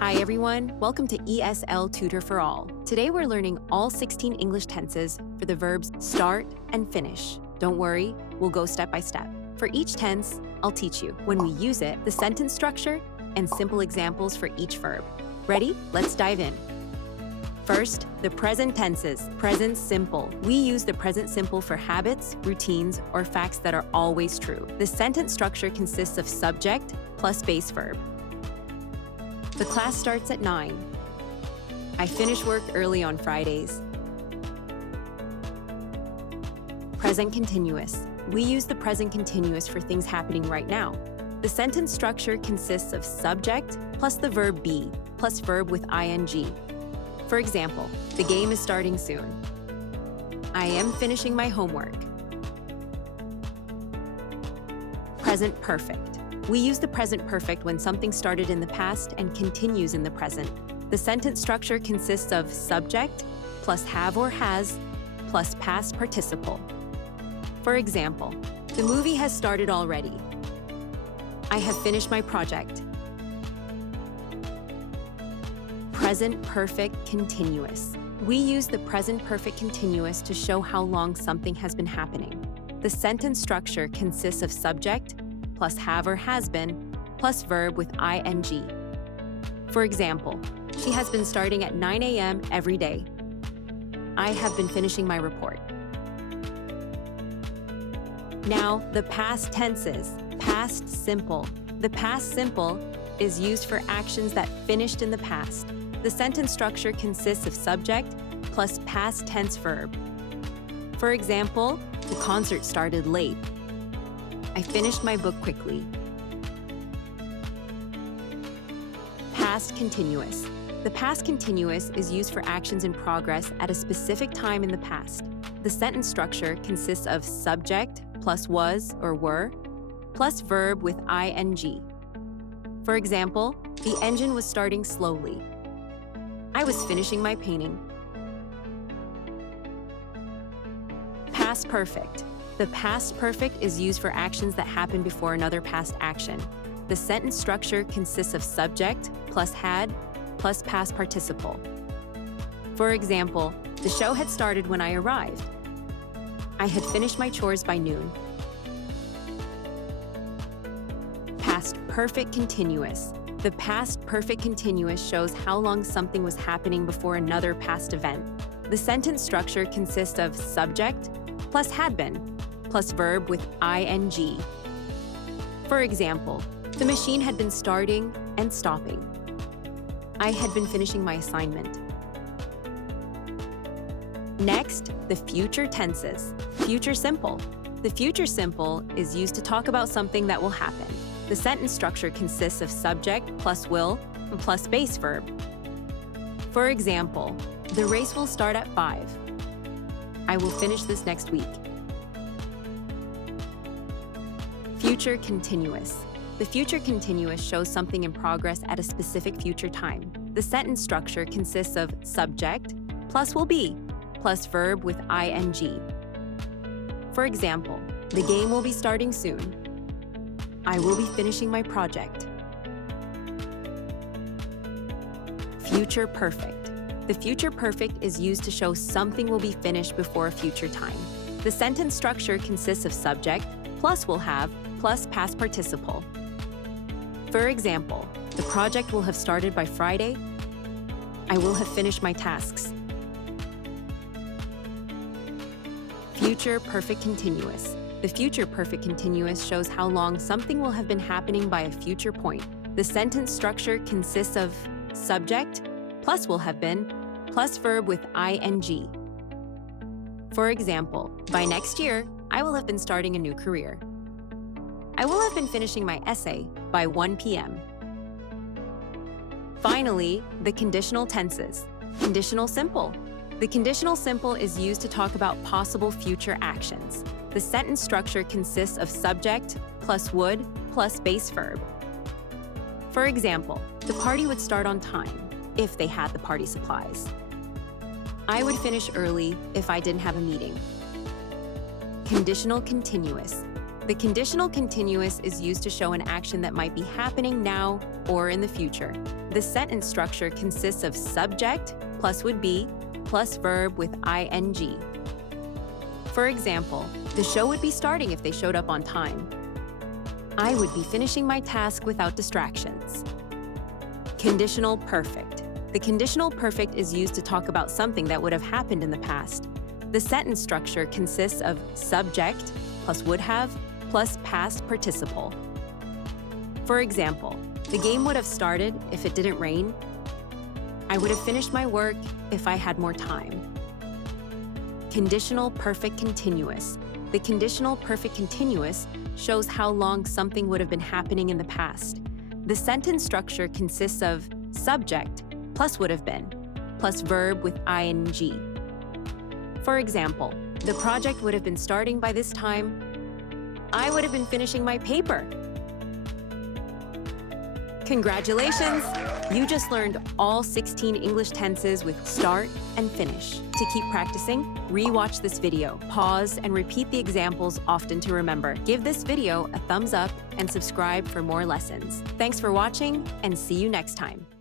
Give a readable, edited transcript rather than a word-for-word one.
Hi everyone, welcome to ESL Tutor for All. Today we're learning all 16 English tenses for the verbs start and finish. Don't worry, we'll go step by step. For each tense, I'll teach you, when we use it, the sentence structure, and simple examples for each verb. Ready? Let's dive in. First, the present tenses. Present simple. We use the present simple for habits, routines, or facts that are always true. The sentence structure consists of subject plus base verb. The class starts at 9. I finish work early on Fridays. Present continuous. We use the present continuous for things happening right now. The sentence structure consists of subject plus the verb be plus verb with ing. For example, the game is starting soon. I am finishing my homework. Present perfect. We use the present perfect when something started in the past and continues in the present. The sentence structure consists of subject plus have or has plus past participle. For example, the movie has started already. I have finished my project. Present perfect continuous. We use the present perfect continuous to show how long something has been happening. The sentence structure consists of subject plus have or has been plus verb with ing. For example, she has been starting at 9 a.m. every day. I have been finishing my report. Now, the past tenses. Past simple. The past simple is used for actions that finished in the past. The sentence structure consists of subject plus past tense verb. For example, the concert started late. I finished my book quickly. Past continuous. The past continuous is used for actions in progress at a specific time in the past. The sentence structure consists of subject plus was or were plus verb with ing. For example, the engine was starting slowly. I was finishing my painting. Past perfect. The past perfect is used for actions that happen before another past action. The sentence structure consists of subject plus had plus past participle. For example, the show had started when I arrived. I had finished my chores by noon. Past perfect continuous. The past perfect continuous shows how long something was happening before another past event. The sentence structure consists of subject plus had been plus verb with ing. For example, the machine had been starting and stopping. I had been finishing my assignment. Next, the future tenses. Future simple. The future simple is used to talk about something that will happen. The sentence structure consists of subject plus will plus base verb. For example, the race will start at 5. I will finish this next week. Future continuous. The future continuous shows something in progress at a specific future time. The sentence structure consists of subject plus will be plus verb with ing. For example, the game will be starting soon. I will be finishing my project. Future perfect. The future perfect is used to show something will be finished before a future time. The sentence structure consists of subject plus will have plus past participle. For example, the project will have started by Friday. I will have finished my tasks. Future perfect continuous. The future perfect continuous shows how long something will have been happening by a future point. The sentence structure consists of subject plus will have been plus verb with ing. For example, by next year, I will have been starting a new career. I will have been finishing my essay by 1 p.m. Finally, the conditional tenses. Conditional simple. The conditional simple is used to talk about possible future actions. The sentence structure consists of subject plus would plus base verb. For example, the party would start on time if they had the party supplies. I would finish early if I didn't have a meeting. Conditional continuous. The conditional continuous is used to show an action that might be happening now or in the future. The The sentence structure consists of subject plus would be plus verb with ing. For example, the show would be starting if they showed up on time. I would be finishing my task without distractions. Conditional perfect. The conditional perfect is used to talk about something that would have happened in the past. The sentence structure consists of subject plus would have plus past participle. For example, the game would have started if it didn't rain. I would have finished my work if I had more time. Conditional perfect continuous. The conditional perfect continuous shows how long something would have been happening in the past. The sentence structure consists of subject plus would have been plus verb with ing. For example, the project would have been starting by this time. I would have been finishing my paper. Congratulations! You just learned all 16 English tenses with start and finish. To keep practicing, re-watch this video, pause, and repeat the examples often to remember. Give this video a thumbs up and subscribe for more lessons. Thanks for watching, and see you next time.